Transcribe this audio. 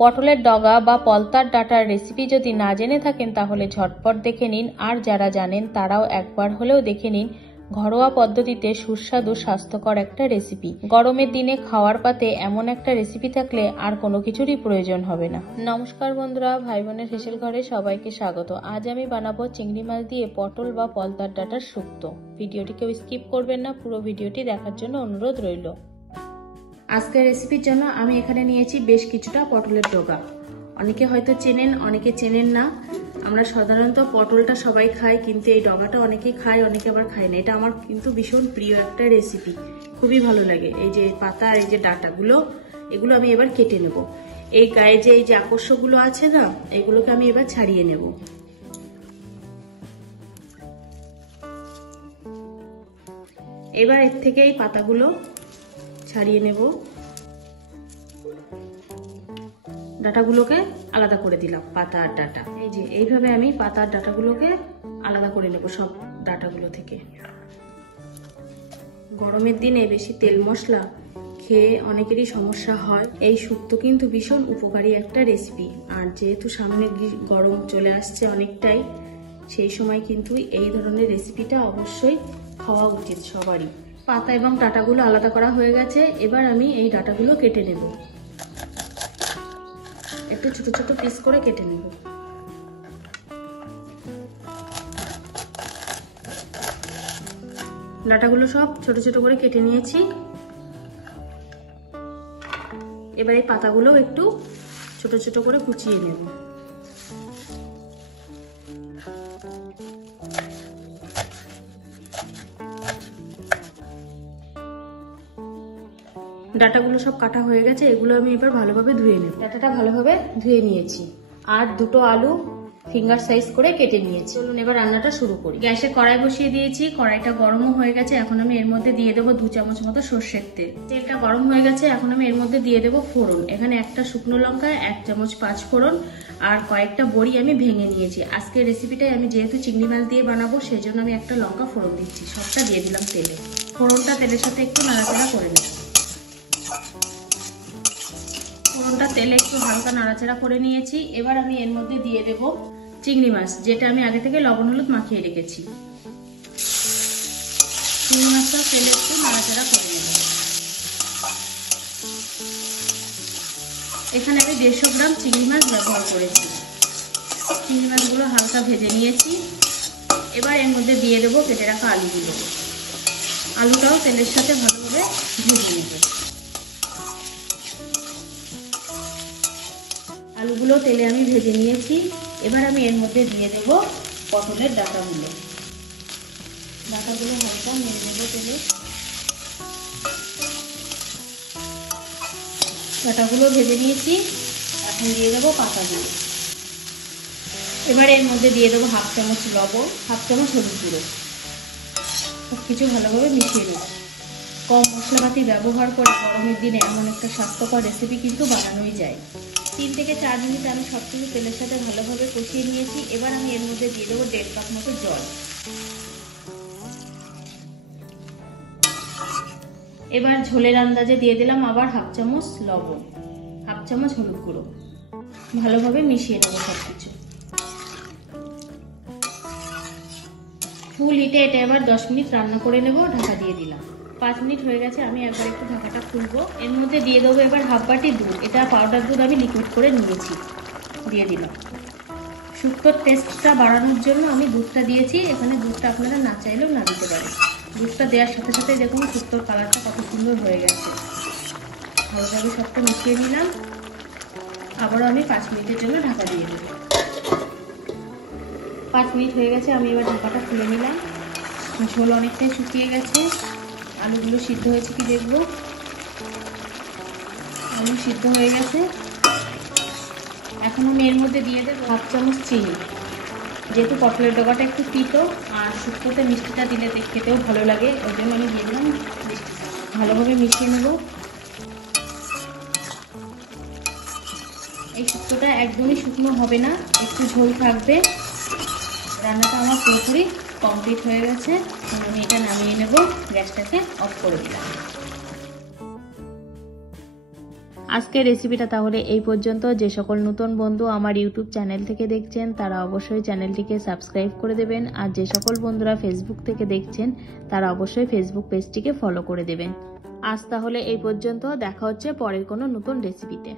পটলের ডগা বা পলতার ডাঁটার রেসিপি যদি না জেনে থাকেন তাহলে ঝটপট দেখে নিন, আর যারা জানেন তারাও একবার হলেও দেখে নিন। ঘরোয়া পদ্ধতিতে সুস্বাদু স্বাস্থ্যকর একটা রেসিপি। গরমের দিনে খাওয়ার পাতে এমন একটা রেসিপি থাকলে আর কোনো কিছুরই প্রয়োজন হবে না। নমস্কার বন্ধুরা, ভাই বোনের হেসেল ঘরে সবাইকে স্বাগত। আজ আমি বানাবো চিংড়ি মাছ দিয়ে পটল বা পলতার ডাঁটার শুক্তো। ভিডিওটি কেউ স্কিপ করবেন না, পুরো ভিডিওটি দেখার জন্য অনুরোধ রইল। আজকের রেসিপির জন্য আমি এখানে নিয়েছি বেশ কিছুটা পটলের ডগা। অনেকে হয়তো চেনেন, অনেকে চেনেন না। আমরা সাধারণত পটলটা সবাই খাই, কিন্তু এই ডগাটা অনেকেই খায়, অনেকে আবার খায় না। এটা আমার কিন্তু ভীষণ প্রিয় একটা রেসিপি, খুবই ভালো লাগে। এই যে পাতা আর এই যে ডাঁটাগুলো, এগুলো আমি এবার কেটে নেব। এই গায়ে যে এই যে আকর্ষগুলো আছে না, এগুলোকে আমি এবার ছাড়িয়ে নেব। এবার এর থেকে এই পাতাগুলো ছাড়িয়ে নেব। ডাঁটাগুলোকে আলাদা করে দিলাম, পাতা আর ডাঁটা। এই যে এইভাবে আমি পাতা আর ডাঁটাগুলোকে আলাদা করে নেব সব ডাঁটাগুলো থেকে। গরমের দিনে বেশি তেল মশলা খেয়ে অনেকেরই সমস্যা হয়। এই শুক্তো কিন্তু ভীষণ উপকারী একটা রেসিপি। আর যেহেতু সামনে গরম চলে আসছে অনেকটাই, সেই সময় কিন্তু এই ধরনের রেসিপিটা অবশ্যই খাওয়া উচিত সবারই। পাতা এবং ডাঁটাগুলো আলাদা করা হয়ে গেছে। এবার আমি এই ডাঁটাগুলো কেটে নেব, একটু ছোট ছোট পিস করে কেটে নেব। ডাঁটাগুলো সব ছোট ছোট করে কেটে নিয়েছি। এবার এই পাতাগুলো একটু ছোট ছোট করে কুচিয়ে নেব। ডাঁটাগুলো সব কাটা হয়ে গেছে, এগুলো আমি এবার ভালোভাবে ধুয়ে নেব। ডাঁটাটা ভালোভাবে ধুয়ে নিয়েছি, আর দুটো আলু ফিঙ্গার সাইজ করে কেটে নিয়েছি। চলুন এবার রান্নাটা শুরু করি। গ্যাসে কড়াই বসিয়ে দিয়েছি, কড়াইটা গরমও হয়ে গেছে। এখন আমি এর মধ্যে দিয়ে দেবো 2 চামচ মতো সর্ষের তেল। তেলটা গরম হয়ে গেছে, এখন আমি এর মধ্যে দিয়ে দেবো ফোড়ন। এখানে একটা শুকনো লঙ্কা, 1 চামচ 5 ফোড়ন আর কয়েকটা বড়ি আমি ভেঙে নিয়েছি। আজকের রেসিপিটাই আমি যেহেতু চিংড়ি মাছ দিয়ে বানাবো, সেই জন্য আমি একটা লঙ্কা ফোড়ন দিচ্ছি। সবটা দিয়ে দিলাম তেলে। ফোড়নটা তেলের সাথে একটু নাড়াচাড়া করে নেব। ফোড়নটা তেলে একটু হালকা নাড়াচাড়া করে নিয়েছি। এবার আমি এর মধ্যে দিয়ে দেব চিংড়ি মাছ, যেটা আমি আগে থেকে লবণ হলুদ মাখিয়ে রেখেছি। চিংড়ি মাছটা তেলে একটু নাড়াচাড়া করে নেব। এখানে আমি 150 গ্রাম চিংড়ি মাছ ব্যবহার করেছি। চিংড়ি মাছগুলো হালকা ভেজে নিয়েছি। এবার এর মধ্যে দিয়ে দেবো কেটে রাখা আলুগুলো। আলুটাও তেলের সাথে ভালোভাবে ভেজে নেব। আলুগুলো তেলে আমি ভেজে নিয়েছি। এবার আমি এর মধ্যে দিয়ে দেব পটলের ডাঁটাগুলো। ডাঁটাগুলো হালকা নেড়ে দেব তেলে। ডাঁটাগুলো ভেজে নিয়েছি, এখন দিয়ে দেবো পাতাগুলো। এবার এর মধ্যে দিয়ে দেবো 1/2 চামচ লবণ, 1/2 চামচ হলুদ গুঁড়ো। সব কিছু ভালোভাবে মিশিয়ে নেব। কম মশলাপাতি ব্যবহার করে গরমের দিনে এমন একটা স্বাস্থ্যকর রেসিপি কিন্তু বানানোই যায়। 3 থেকে 4 মিনিট আমি সব কিছু তেলের সাথে ভালোভাবে কষিয়ে নিয়েছি। এবার আমি এর মধ্যে দিয়ে দেবো 1.5 কাপ মতো জল। এবার ঝোলের আন্দাজে দিয়ে দিলাম আবার 1/2 চামচ লবণ, 1/2 চামচ হলুদ গুঁড়ো। ভালোভাবে মিশিয়ে নেবো সবকিছু। ফুল হিটে এটা এবার 10 মিনিট রান্না করে নেব। ঢাকা দিয়ে দিলাম। 5 মিনিট হয়ে গেছে, আমি একবার একটু ঢাকাটা খুলবো। এর মধ্যে দিয়ে দেবো এবার 1/2 বাটি দুধ। এটা পাউডার দুধ আমি লিকুইড করে নিয়েছি, দিয়ে দিলাম। শুক্তোর টেস্টটা বাড়ানোর জন্য আমি দুধটা দিয়েছি। এখানে দুধটা আপনারা না চাইলেও না দিতে পারেন। দুধটা দেওয়ার সাথে সাথে দেখুন শুক্তোর কালারটা কত সুন্দর হয়ে গেছে। ভালোভাবে সবটা মিশিয়ে নিলাম। আবারও আমি 5 মিনিটের জন্য ঢাকা দিয়ে দেবো। 5 মিনিট হয়ে গেছে, আমি এবার ঢাকাটা খুলে নিলাম। ঝোল অনেকটাই শুকিয়ে গেছে। আলুগুলো সিদ্ধ হয়েছে কি দেখবো। আলু সিদ্ধ হয়ে গেছে। এখন আমি এর মধ্যে দিয়ে দেবো 1/2 চামচ চিনি। যেহেতু পটলের ডগাটা একটু তিতো, আর শুক্তোতে মিষ্টিটা দিলে খেতেও ভালো লাগে, ওই জন্য আমি দিয়ে দিলাম মিষ্টি। ভালোভাবে মিশিয়ে নেব। এই শুক্তোটা একদমই শুকনো হবে না, একটু ঝোল থাকবে। রান্নাটা আমার পুরোপুরি কমপ্লিট হয়ে গেছে। আমি এটা নামিয়ে নেব, গ্যাসটাকে অফ করে দিলাম। আজকের রেসিপিটা তাহলে এই পর্যন্ত। যে সকল নতুন বন্ধু আমার ইউটিউব চ্যানেল থেকে দেখছেন তারা অবশ্যই চ্যানেলটিকে সাবস্ক্রাইব করে দেবেন, আর যে সকল বন্ধুরা ফেসবুক থেকে দেখছেন তারা অবশ্যই ফেসবুক পেজটিকে ফলো করে দেবেন। আজ তাহলে এই পর্যন্ত, দেখা হচ্ছে পরের কোনো নতুন রেসিপিতে।